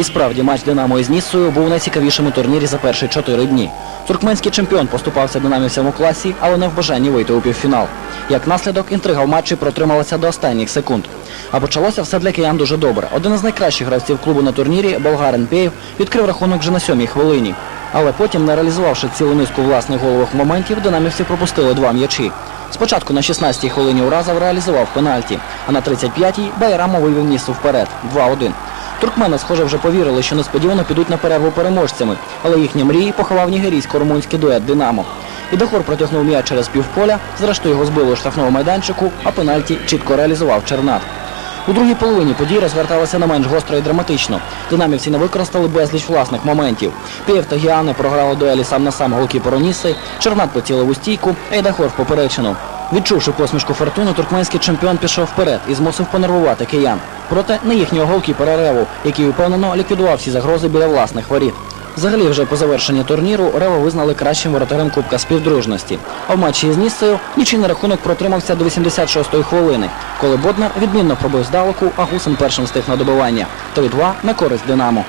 І справді матч Динамо із Ніссою був найцікавішим у турнірі за перші чотири дні. Туркменський чемпіон поступався динамівцям у класі, але не в бажанні вийти у півфінал. Як наслідок, інтрига в матчі протрималася до останніх секунд. А почалося все для киян дуже добре. Один із найкращих гравців клубу на турнірі, болгарин Пєєв, відкрив рахунок вже на сьомій хвилині. Але потім, не реалізувавши цілу низку власних голових моментів, динамівці пропустили два м'ячі. Спочатку на 16-й хвилині Уразов реалізував пенальті, а на 35-й Байрамо вивів Нісу вперед 2-1. Туркмени, схоже, вже повірили, що несподівано підуть на перерву переможцями, але їхні мрії поховав нігерійсько-румунський дует Динамо. Ідохор протягнув м'яч через півполя, зрештою його збили у штрафному майданчику, а пенальті чітко реалізував Чернат. У другій половині події розгорталися не менш гостро і драматично. Динамівці не використали безліч власних моментів. Пєв та Гіани програли дуелі сам на сам голкіперу Ніси, Чернат поцілив у стійку, а Ейдахор в поперечину. Відчувши посмішку фортуни, туркменський чемпіон пішов вперед і змусив понервувати киян. Проте не їхнього голкіпера Реву, який упевнено ліквідував всі загрози біля власних воріт. Взагалі, вже по завершенні турніру Рево визнали кращим воротарем Кубка співдружності. А в матчі із Ніссею нічийний рахунок протримався до 86-ї хвилини, коли Боднар відмінно пробив здалеку, а Гусин першим встиг на добивання. 3-2 на користь Динамо.